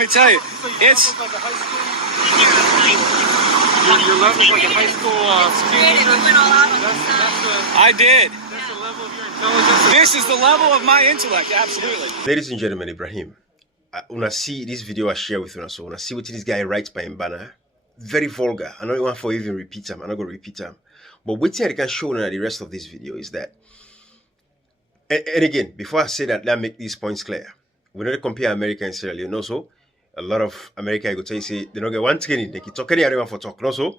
me tell you, it's like a high school. Your level is like a high school. You went all out on the I did. That's the level of your intelligence. This is the level of my intellect, absolutely. Ladies and gentlemen, Ibrahim, when I see this video I share with you, so when I see what this guy writes by him banner, very vulgar. I don't want for even repeat them. I'm not going to repeat them. But what I can show you in the rest of this video is that, and again, before I say that, let me make these points clear. We don't compare America and Sierra Leone, also. A lot of America, I go tell you, say, they don't get one thing, they keep talking anyone for talk, no, so.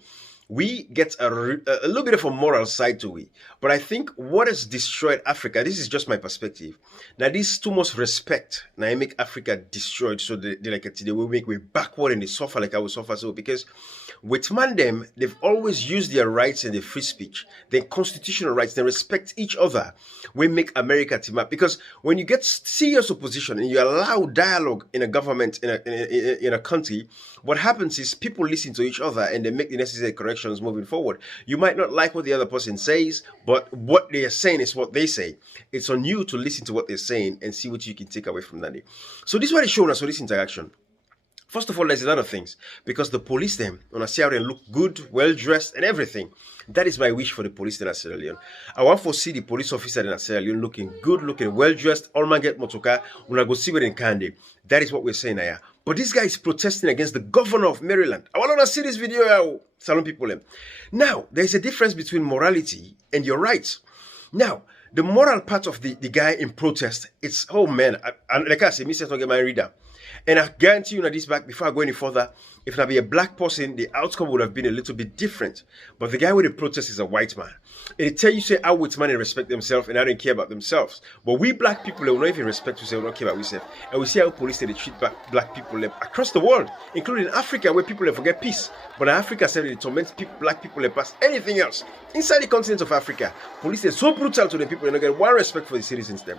We get a little bit of a moral side to it. But I think what has destroyed Africa, this is just my perspective. Now, this too much respect. Now, I make Africa destroyed. So they like today, we make way backward and they suffer like I will suffer. So because with man them, they've always used their rights and their free speech, their constitutional rights, they respect each other. We make America team up. Because when you get serious opposition and you allow dialogue in a government, in a country, what happens is people listen to each other and they make the necessary corrections moving forward. You might not like what the other person says, but what they are saying is what they say. It's on you to listen to what they're saying and see what you can take away from that. So this is what is showing us for this interaction. First of all, there's a lot of things. Because the police them, when I see how they look good, well-dressed and everything. That is my wish for the police in Sierra Leone. I want to see the police officer in Sierra Leone looking good, looking well-dressed, all man get motoka, when I go see where they can. That is what we're saying here. But this guy is protesting against the governor of Maryland. I want to see this video, Salon people. Now, there's a difference between morality and your rights. Now, the moral part of the guy in protest, it's, oh man, like I say, Mr. Don't get my reader. And I guarantee you this back, before I go any further, if I be a black person, the outcome would have been a little bit different. But the guy with the protest is a white man. And they tell you, say, how white man and respect themselves and I don't care about themselves. But we black people, they will not even respect ourselves, we don't care about ourselves. And we see how police they treat black people across the world, including Africa, where people forget peace. But in Africa, they torment black people past anything else. Inside the continent of Africa, police are so brutal to the people, they don't get one respect for the citizens them.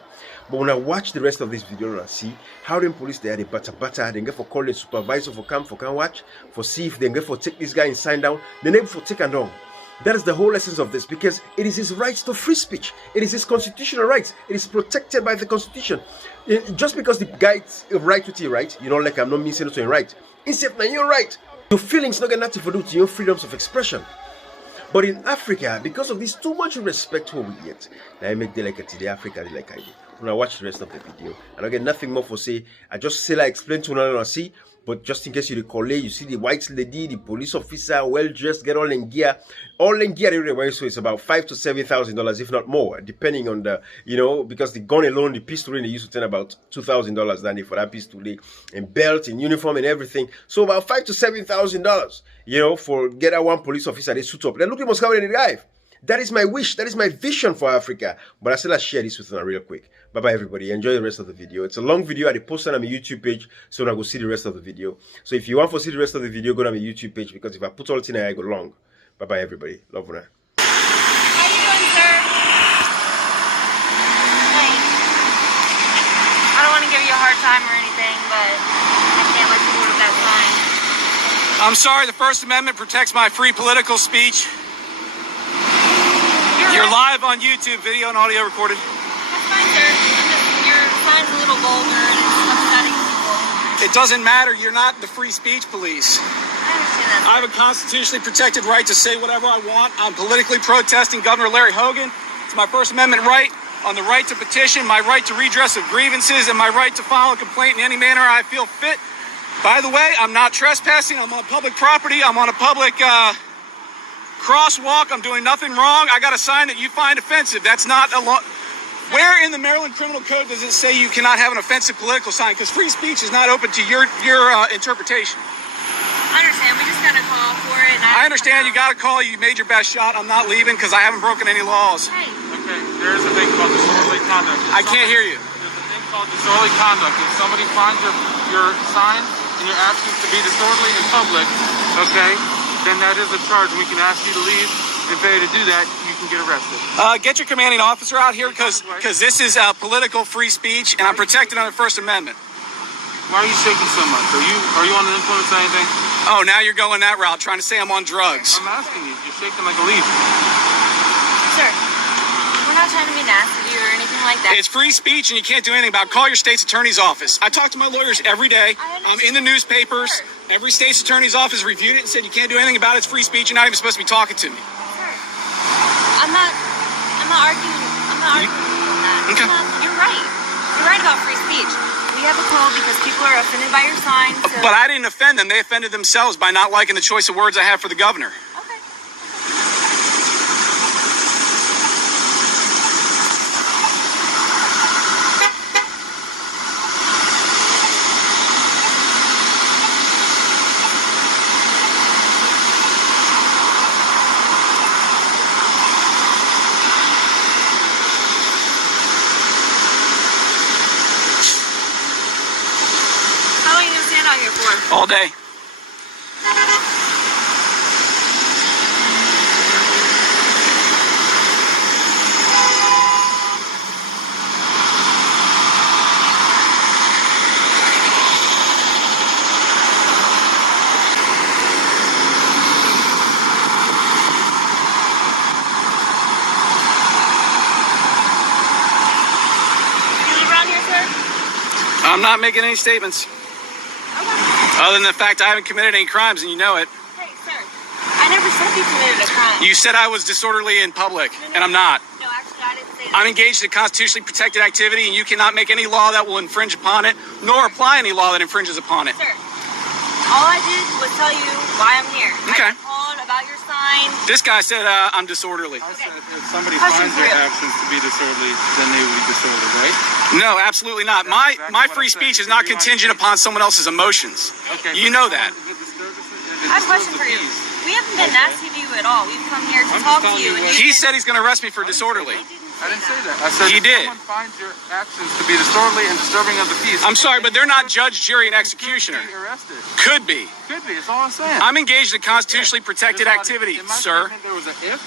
But when I watch the rest of this video, I see how them police they are the batter, they get for call the supervisor for come watch, for see if they get for take this guy and sign down, they never for take and down. That is the whole essence of this, because it is his rights to free speech. It is his constitutional rights. It is protected by the Constitution. Just because the guy's right with you, right? You know, like I'm not missing it to your right. Instead, now you're right. Your feelings not get nothing for do to your freedoms of expression. But in Africa, because of this too much respect for we get, I make the like a today Africa like I do. When I watch the rest of the video, and I get nothing more for say. I just say like explain to another see. But just in case you recall, you see the white lady, the police officer, well dressed, get all in gear everywhere. So it's about $5,000 to $7,000, if not more, depending on the, you know, because the gun alone, the pistol they used to turn about $2,000 than for that pistol, and belt, and uniform, and everything. So about $5,000 to $7,000, you know, for get that one police officer they suit up. Then look at what's coming in the drive. That is my wish. That is my vision for Africa. But I still share this with you real quick. Bye-bye, everybody. Enjoy the rest of the video. It's a long video. I post it on my YouTube page, so I go see the rest of the video. So if you want to see the rest of the video, go to my YouTube page, because if I put all it in there, I go long. Bye-bye, everybody. Love you. How you doing, sir? Hey. I don't want to give you a hard time or anything, but I can't let you go to that sign. I'm sorry, the First Amendment protects my free political speech. You're live on YouTube, video and audio recorded. That's fine, sir. Your sign's a little vulgar and it's upsetting people. It doesn't matter. You're not the free speech police. I understand that. I have a constitutionally protected right to say whatever I want. I'm politically protesting Governor Larry Hogan. It's my First Amendment right on the right to petition, my right to redress of grievances, and my right to file a complaint in any manner I feel fit. By the way, I'm not trespassing. I'm on public property. I'm on a public crosswalk. I'm doing nothing wrong. I got a sign that you find offensive. That's not a law. Where in the Maryland Criminal Code does it say you cannot have an offensive political sign? Because free speech is not open to your interpretation. I understand. We just got a call for it. I understand you got a call. You made your best shot. I'm not leaving because I haven't broken any laws. Hey. Okay, there's a thing called disorderly conduct. I can't hear you. There's a thing called disorderly conduct. If somebody finds your sign and your actions to be disorderly in public, okay, then that is a charge. We can ask you to leave. If failure to do that, you can get arrested. Get your commanding officer out here because this is political free speech and I'm protected under the First Amendment. Why are you shaking so much? Are you under the influence of anything? Oh, now you're going that route, trying to say I'm on drugs. I'm asking you. You're shaking like a leaf. Sir, we're not trying to be nasty to you or anything like that. It's free speech and you can't do anything about it. Call your state's attorney's office. I talk to my lawyers every day. I'm in the newspapers. Every state's attorney's office reviewed it and said you can't do anything about it. It's free speech. You're not even supposed to be talking to me. Sir, I'm not arguing with you on that. Okay. You're right. You're right about free speech. We have a call because people are offended by your sign. So. But I didn't offend them. They offended themselves by not liking the choice of words I have for the governor. Okay. How long are you gonna stand out here for? All day. You live around here, sir? I'm not making any statements. Okay. Other than the fact I haven't committed any crimes and you know it. Hey, sir. I never said you committed a crime. You said I was disorderly in public, and I'm not. No, actually, I didn't say that. I'm engaged in constitutionally protected activity, and you cannot make any law that will infringe upon it, nor apply any law that infringes upon it. Sir, all I did was tell you why I'm here. Okay. I called about your sign. This guy said I'm disorderly. I said if somebody Question finds for your you. actions to be disorderly, then they will be disorderly, right? No, absolutely not. That's My exactly my what free I said. speech is So not you want contingent to- upon someone else's emotions. Okay. You know that. If it disturbs us, I have a question for you. We haven't been nasty to you at all. We've come here to I'm just talk to telling you. you And what- He said he's going to arrest me for disorderly. I didn't say that. I said He if did. someone finds your actions to be disorderly and disturbing of the peace, I'm sorry, but they're not judge, jury, and you executioner. could be arrested. Could be. Could be. That's all I'm saying. I'm engaged in constitutionally protected There's not- activity, in my sir. statement, there was an if.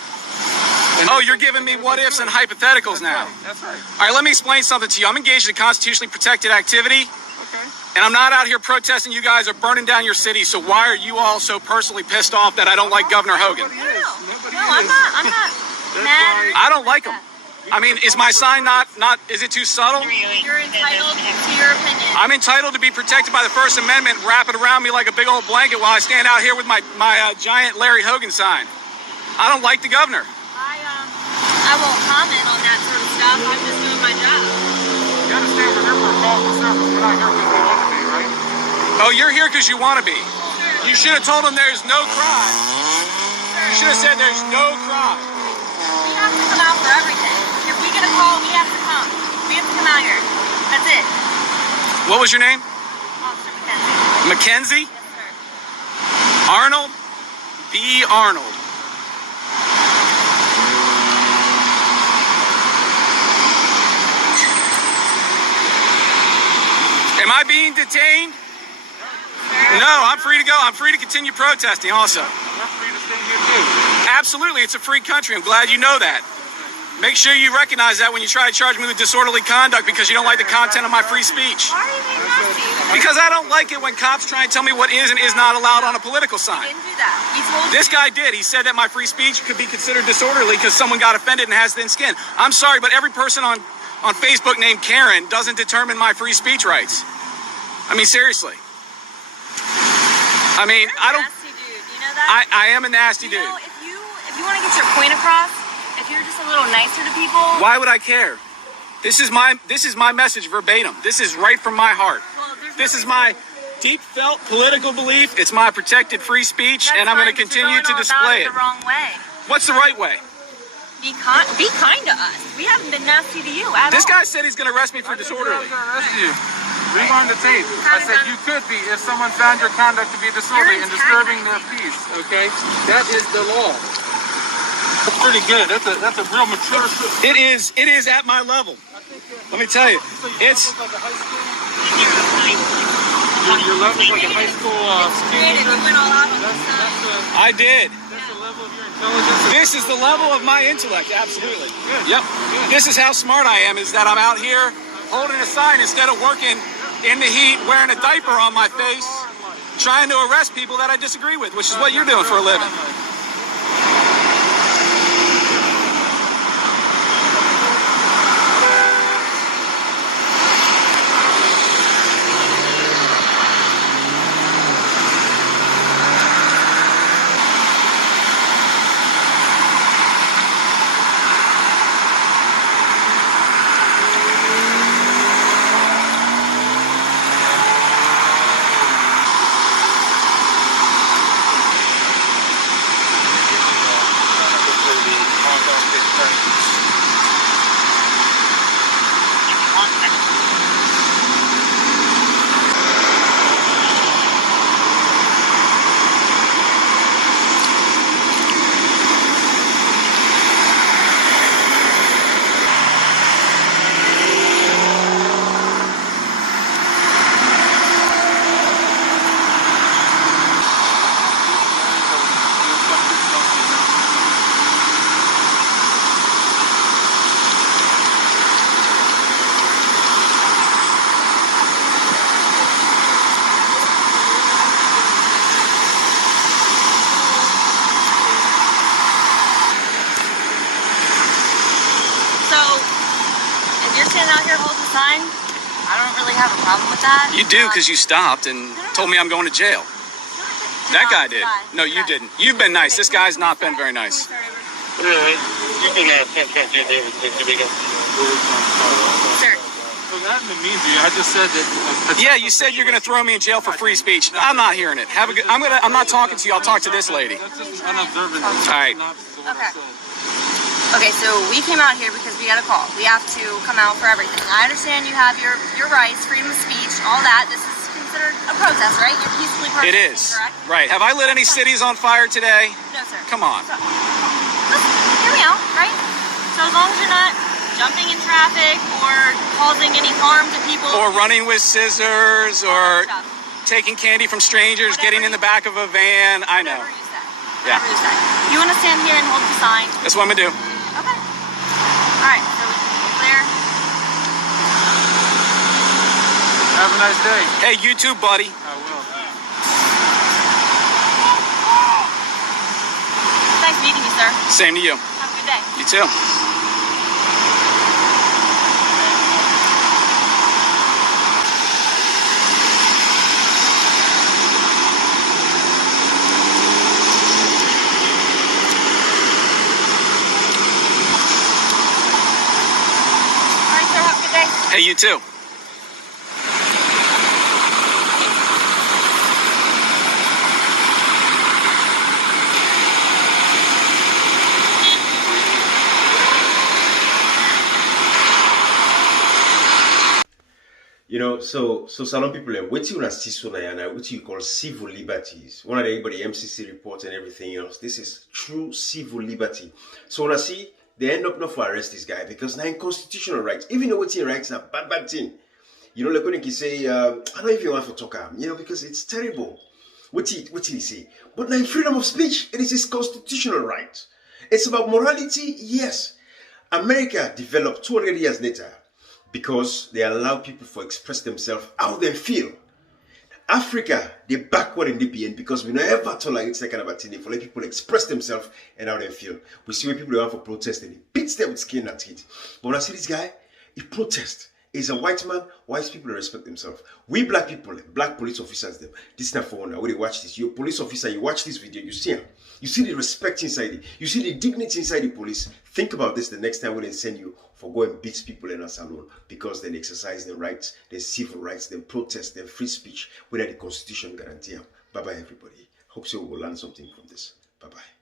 Oh, you're giving me what ifs and hypotheticals now. That's right. All right, let me explain something to you. I'm engaged in constitutionally protected activity, Okay. and I'm not out here protesting you guys are burning down your city. So why are you all so personally pissed off that I don't like Governor Hogan? Nobody No, is. no, Nobody no, is. I'm not mad. I don't like him. I mean, is my sign not, is it too subtle? You're entitled to your opinion. I'm entitled to be protected by the First Amendment, wrap it around me like a big old blanket while I stand out here with my giant Larry Hogan sign. I don't like the governor. I won't comment on that sort of stuff. I'm just doing my job. You understand we're here for a call for service. We're not here because we want to be, right? Oh, you're here because you want to be. You should have told him there's no crime. You should have said there's no crime. We have to come out for everything. If we get a call, we have to come. We have to come out here. That's it. What was your name? Officer McKenzie. Mackenzie? Yes, sir. Arnold? B. Arnold. Am I being detained? No, I'm free to go. I'm free to continue protesting also. We're free to stay here too. Absolutely, it's a free country. I'm glad you know that. Make sure you recognize that when you try to charge me with disorderly conduct because you don't like the content of my free speech. Why are you being nasty? Because I don't like it when cops try and tell me what is and is not allowed on a political We sign. didn't do that. We told This you. guy did. He said that my free speech could be considered disorderly because someone got offended and has thin skin. I'm sorry, but every person on Facebook named Karen doesn't determine my free speech rights. I mean, seriously. I mean, You're I don't. a nasty dude. You know that? I am a nasty You dude. know, if you want to get your point across, if you're just a little nicer to people, Why would I care? This is my message verbatim. This is right from my heart. well, there's This no is reason- my deep felt political belief. It's my protected free speech, That's and I'm going to fine, but you're continue to going display about it. the wrong way. What's the right way? Be kind to us. We haven't been nasty to you at This all. guy said he's going to arrest me for I just said I was disorderly. going to arrest you. Rewind the tape. I said you could be if someone found your conduct to be disorderly and disturbing their peace. Okay, that is the law. That's pretty good. That's a real mature. It is at my level. Let me tell you, it's like a high school. Your level is like a high school Creative. You went all out on this stuff. I did. That's the level of your intelligence. This is the level of my intellect. Absolutely. Good. Yep. Good. This is how smart I am. Is that I'm out here holding a sign instead of working in the heat, wearing a diaper on my face, trying to arrest people that I disagree with, which is what you're doing for a living. have a problem with that. You do because you stopped and told me I'm going to jail. That guy did. No, you didn't. You've been nice. This guy's not been very nice. Really? Sir. So that didn't mean to you. I just said that. Yeah, you said you're going to throw me in jail for free speech. I'm not hearing it. Have a good. I'm not talking to you. I'll talk to this lady. That's just an unobservant. All right. Okay. Okay, so we came out here because we had a call. We have to come out for everything. I understand you have your rights, freedom of speech, all that. This is considered a protest, right? You're peacefully protesting, It is. correct? Right. Have I lit any cities on fire today? No, sir. Come on. So, listen, hear me out, right? So as long as you're not jumping in traffic or causing any harm to people. Or running with scissors or stuff. taking candy from strangers, Whatever getting in the back of a van. I know. Whatever you say. Yeah. Whatever you say. You want to stand here and hold the sign? That's what I'm going to do. Okay. All right, so we clear. Have a nice day. Hey, you too, buddy. I will. Nice meeting you, sir. Same to you. Have a good day. You too. All right, sir, have a good day. Hey, you too. You know, so salon people, what you see so now, what you call civil liberties. One of the MCC report and everything else. This is true civil liberty. So when I see they end up not for arrest this guy because now in constitutional rights, even though what he writes is a bad thing. You know, like when he say, I don't know if you want to talk, you know, because it's terrible. What he say? But now freedom of speech, it is his constitutional right. It's about morality, yes. America developed 200 years later because they allow people to express themselves how they feel. Africa, they're backward in DPN because we never tolerate that kind of a thing for let people express themselves and how they feel. We see when people they want for protest and he beats them with skin and teeth. But when I see this guy, he protests. He's a white man, white people respect themselves. We black people, black police officers, them. This is not for wonder. When you watch this, you're a police officer, you watch this video, you see him. You see the respect inside it. You see the dignity inside the police. Think about this the next time when they send you for go and beat people in a salon because they exercise their rights, their civil rights, their protest, their free speech, whether the Constitution guarantee them. Bye-bye, everybody. Hope so we'll learn something from this. Bye-bye.